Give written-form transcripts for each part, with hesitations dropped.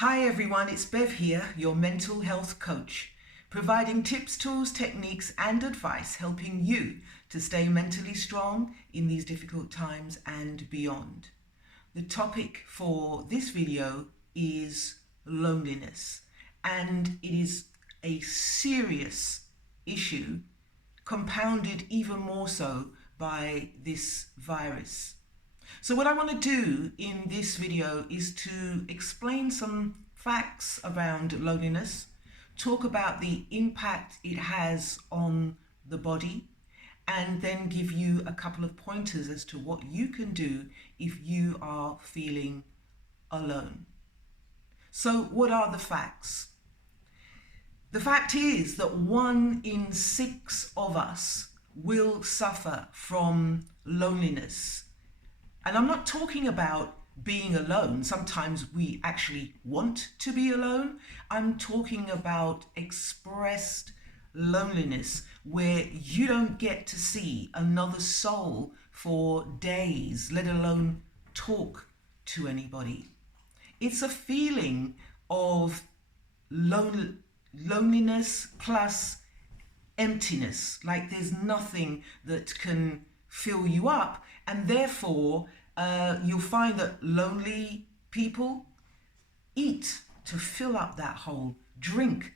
Hi everyone, it's Bev here, your mental health coach, providing tips, tools, techniques and advice helping you to stay mentally strong in these difficult times and beyond. The topic for this video is loneliness, and it is a serious issue, compounded even more so by this virus. So what I want to do in this video is to explain some facts around loneliness, talk about the impact it has on the body, and then give you a couple of pointers as to what you can do if you are feeling alone. So what are the facts? The fact is that 1 in 6 of us will suffer from loneliness. And I'm not talking about being alone. Sometimes we actually want to be alone. I'm talking about expressed loneliness where you don't get to see another soul for days, let alone talk to anybody. It's a feeling of loneliness plus emptiness, like there's nothing that can fill you up, and therefore you'll find that lonely people eat to fill up that hole, drink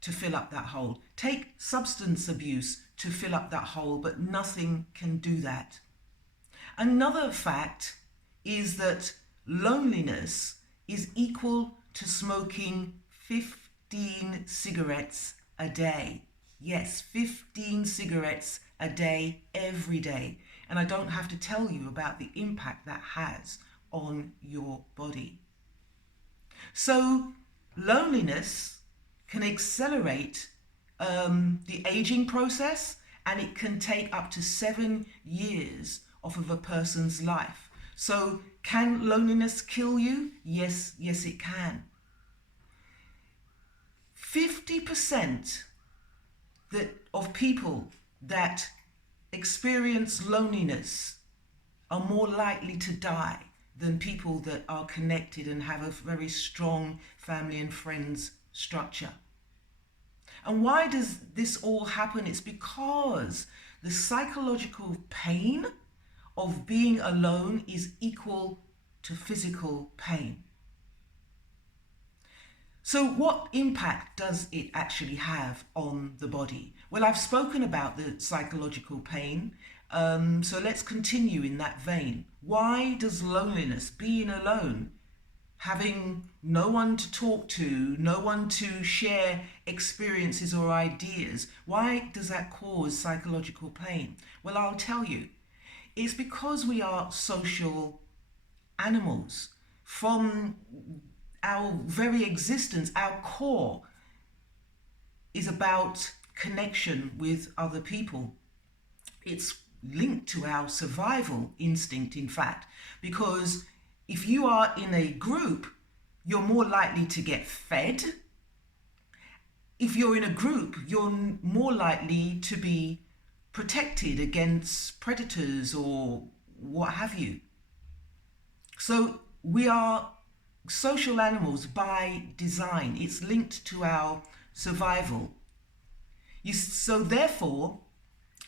to fill up that hole, take substance abuse to fill up that hole, but nothing can do that. Another fact is that loneliness is equal to smoking 15 cigarettes a day. Yes, 15 cigarettes a day, every day. And I don't have to tell you about the impact that has on your body. So loneliness can accelerate the aging process, and it can take up to 7 years off of a person's life. So can loneliness kill you? Yes, it can. 50% of people that experience loneliness are more likely to die than people that are connected and have a very strong family and friends structure. And why does this all happen? It's because the psychological pain of being alone is equal to physical pain. So what impact does it actually have on the body? Well, I've spoken about the psychological pain, so let's continue in that vein. Why does loneliness, being alone, having no one to talk to, no one to share experiences or ideas, why does that cause psychological pain? Well, I'll tell you. It's because we are social animals. From our very existence, our core is about connection with other people. It's linked to our survival instinct, in fact, because if you are in a group, you're more likely to get fed. If you're in a group, you're more likely to be protected against predators or what have you. So we are social animals by design. It's linked to our survival. So therefore,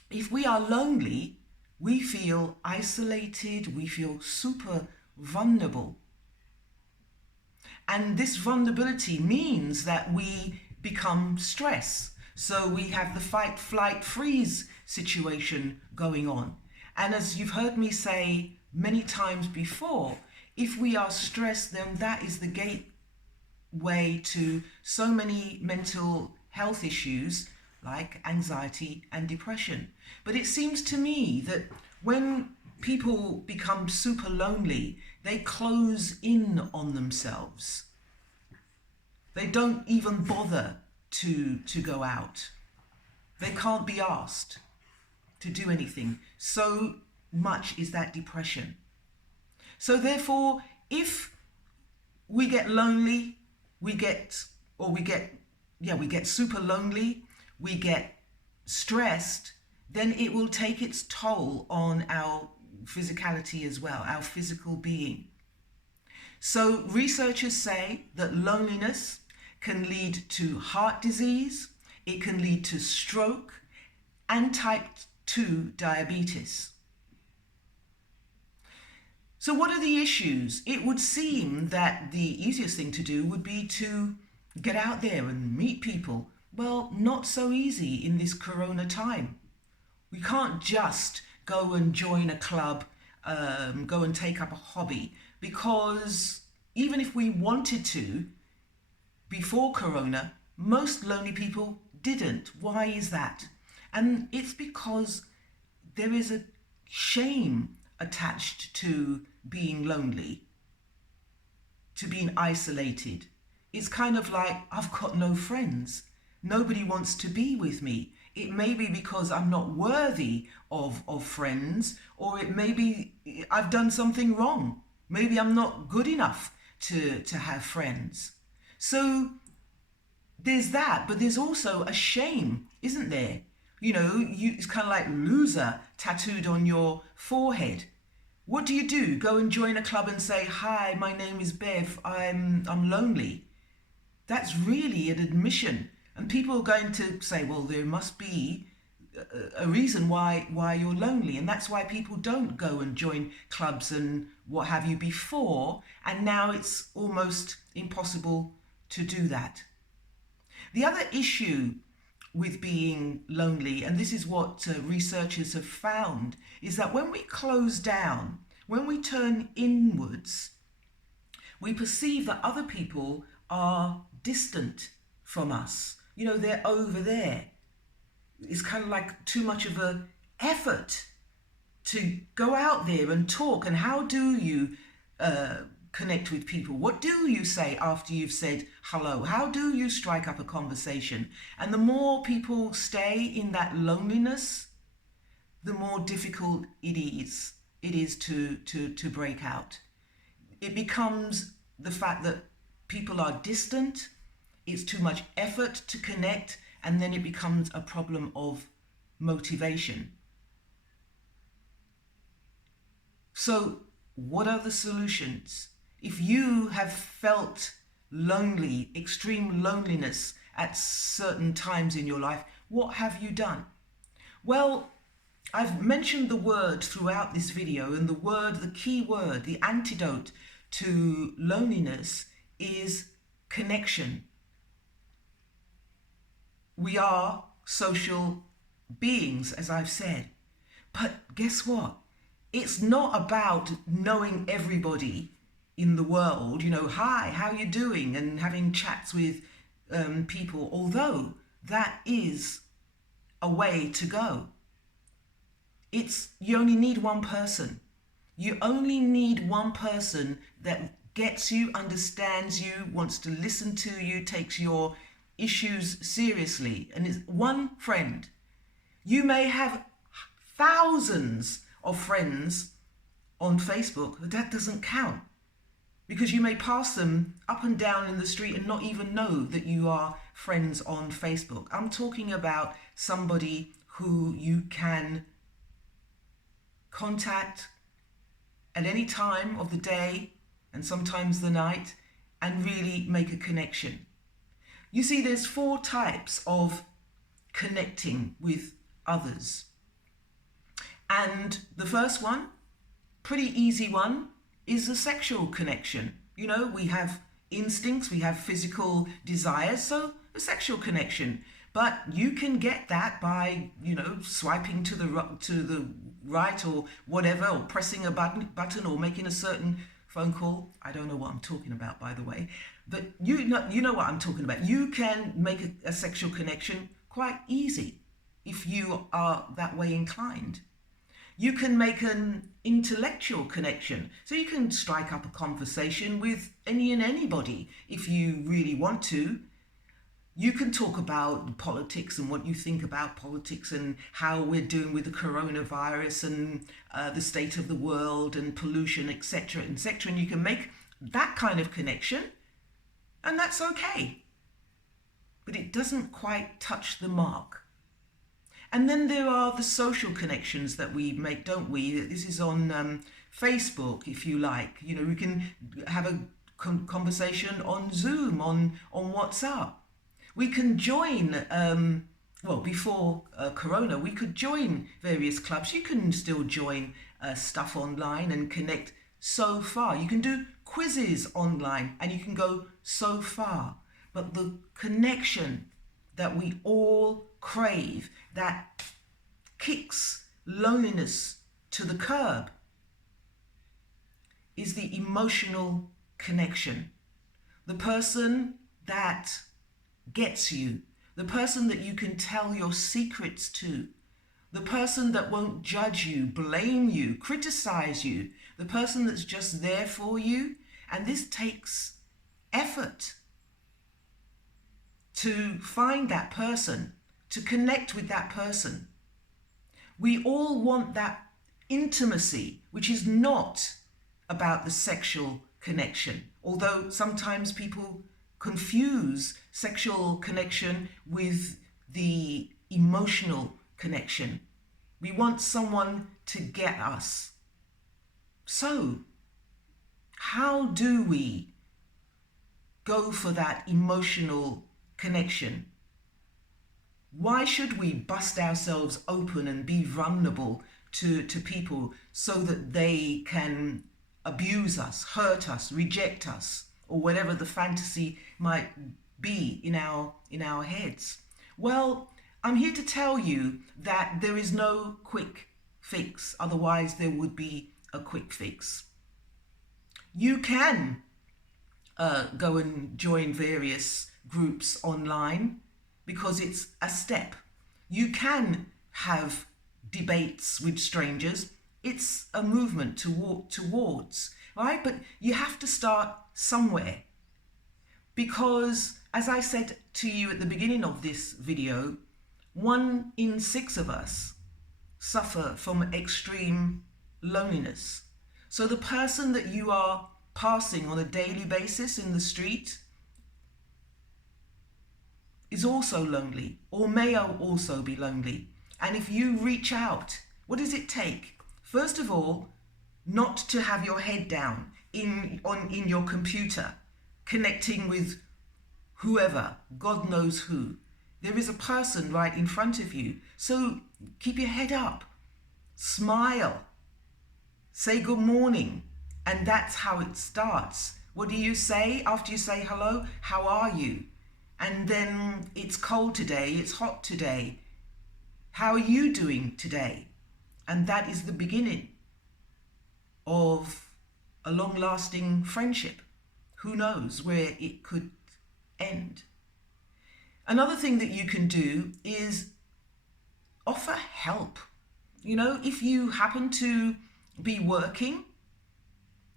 if we are lonely, we feel isolated, we feel super vulnerable. And this vulnerability means that we become stressed. So we have the fight, flight, freeze situation going on. And as you've heard me say many times before, if we are stressed, then that is the gateway to so many mental health issues like anxiety and depression. But it seems to me that when people become super lonely, they close in on themselves. They don't even bother to go out. They can't be asked to do anything. So much is that depression. So therefore, if we get lonely, we get super lonely, we get stressed, then it will take its toll on our physicality as well, our physical being. So researchers say that loneliness can lead to heart disease, it can lead to stroke and type 2 diabetes. So what are the issues? It would seem that the easiest thing to do would be to get out there and meet people. Well, not so easy in this corona time. We can't just go and join a club, go and take up a hobby, because even if we wanted to, before corona, most lonely people didn't. Why is that? And it's because there is a shame attached to being lonely, to being isolated. It's kind of like, I've got no friends. Nobody wants to be with me. It may be because I'm not worthy of friends, or it may be I've done something wrong. Maybe I'm not good enough to have friends. So there's that, but there's also a shame, isn't there? You know, it's kind of like loser tattooed on your forehead. What do? Go and join a club and say, hi, my name is Bev, I'm lonely. That's really an admission. And people are going to say, well, there must be a reason why you're lonely. And that's why people don't go and join clubs and what have you before. And now it's almost impossible to do that. The other issue with being lonely, and this is what researchers have found, is that when we close down, when we turn inwards, we perceive that other people are distant from us. You know, they're over there. It's kind of like too much of an effort to go out there and talk. And how do you connect with people? What do you say after you've said hello? How do you strike up a conversation? And the more people stay in that loneliness, the more difficult it is to break out. It becomes the fact that people are distant, it's too much effort to connect, and then it becomes a problem of motivation. So what are the solutions? If you have felt lonely, extreme loneliness at certain times in your life, what have you done? Well, I've mentioned the word throughout this video, and the key word, the antidote to loneliness is connection. We are social beings, as I've said. But guess what? It's not about knowing everybody in the world, you know, hi, how you doing? And having chats with people, although that is a way to go. You only need one person. You only need one person that gets you, understands you, wants to listen to you, takes your issues seriously, and is one friend. You may have thousands of friends on Facebook, but that doesn't count, because you may pass them up and down in the street and not even know that you are friends on Facebook. I'm talking about somebody who you can contact at any time of the day and sometimes the night and really make a connection. You see, there's 4 types of connecting with others. And the first one, pretty easy one, is a sexual connection. You know, we have instincts, we have physical desires, so a sexual connection. But you can get that by, you know, swiping to the right or whatever, or pressing a button or making a certain phone call. I don't know what I'm talking about, by the way, but you know what I'm talking about. You can make a sexual connection quite easy if you are that way inclined. You can make an intellectual connection, so you can strike up a conversation with any and anybody if you really want to. You can talk about politics and what you think about politics and how we're doing with the coronavirus and the state of the world and pollution, etc., etc. And you can make that kind of connection, and that's okay. But it doesn't quite touch the mark. And then there are the social connections that we make, don't we? This is on Facebook, if you like. You know, we can have a conversation on Zoom, on WhatsApp. We can join, before Corona, we could join various clubs. You can still join stuff online and connect so far. You can do quizzes online and you can go so far. But the connection that we all crave, that kicks loneliness to the curb, is the emotional connection. The person that gets you, the person that you can tell your secrets to, the person that won't judge you, blame you, criticize you, the person that's just there for you. And this takes effort to find that person, to connect with that person. We all want that intimacy, which is not about the sexual connection, although sometimes people confuse sexual connection with the emotional connection. We want someone to get us. So, how do we go for that emotional connection? Why should we bust ourselves open and be vulnerable to people so that they can abuse us, hurt us, reject us, or whatever the fantasy might be in our heads? Well, I'm here to tell you that there is no quick fix. Otherwise, there would be a quick fix. You can go and join various groups online because it's a step. You can have debates with strangers. It's a movement to walk towards, right? But you have to start somewhere, because as I said to you at the beginning of this video, 1 in 6 of us suffer from extreme loneliness. So the person that you are passing on a daily basis in the street is also lonely, or may also be lonely. And if you reach out, what does it take? First of all, not to have your head down in your computer, connecting with whoever, God knows who. There is a person right in front of you. So keep your head up, smile, say good morning, and that's how it starts. What do you say after you say hello? How are you? And then, it's cold today, it's hot today. How are you doing today? And that is the beginning of a long-lasting friendship. Who knows where it could end? Another thing that you can do is offer help. You know, if you happen to be working,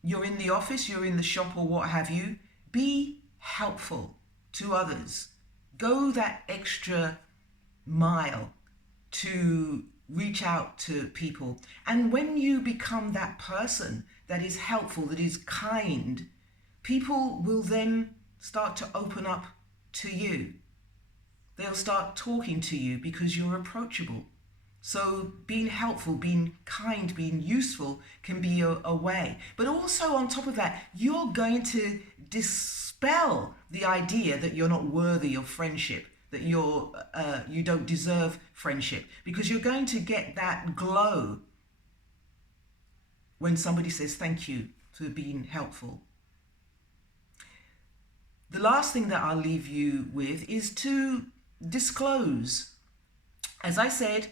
you're in the office, you're in the shop or what have you, be helpful to others. Go that extra mile to reach out to people. And when you become that person that is helpful, that is kind, people will then start to open up to you. They'll start talking to you because you're approachable. So being helpful, being kind, being useful can be a way. But also on top of that, you're going to dispel the idea that you're not worthy of friendship, that you don't deserve friendship, because you're going to get that glow when somebody says thank you for being helpful. The last thing that I'll leave you with is to disclose. As I said,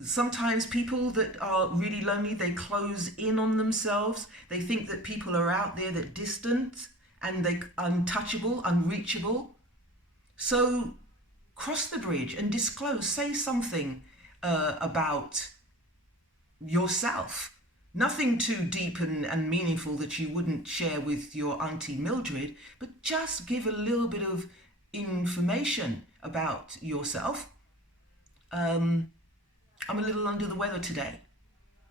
sometimes people that are really lonely, they close in on themselves. They think that people are out there that distant and they're untouchable, unreachable. So cross the bridge and disclose. Say something about yourself. Nothing too deep and meaningful that you wouldn't share with your Auntie Mildred, but just give a little bit of information about yourself. I'm a little under the weather today.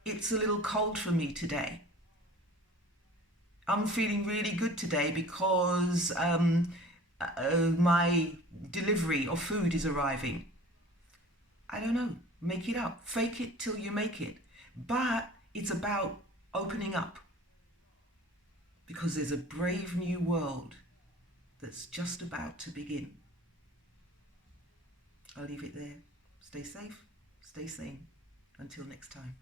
It's a little cold for me today. I'm feeling really good today because my delivery of food is arriving. I don't know, make it up. Fake it till you make it. But it's about opening up, because there's a brave new world that's just about to begin. I'll leave it there. Stay safe, stay sane. Until next time.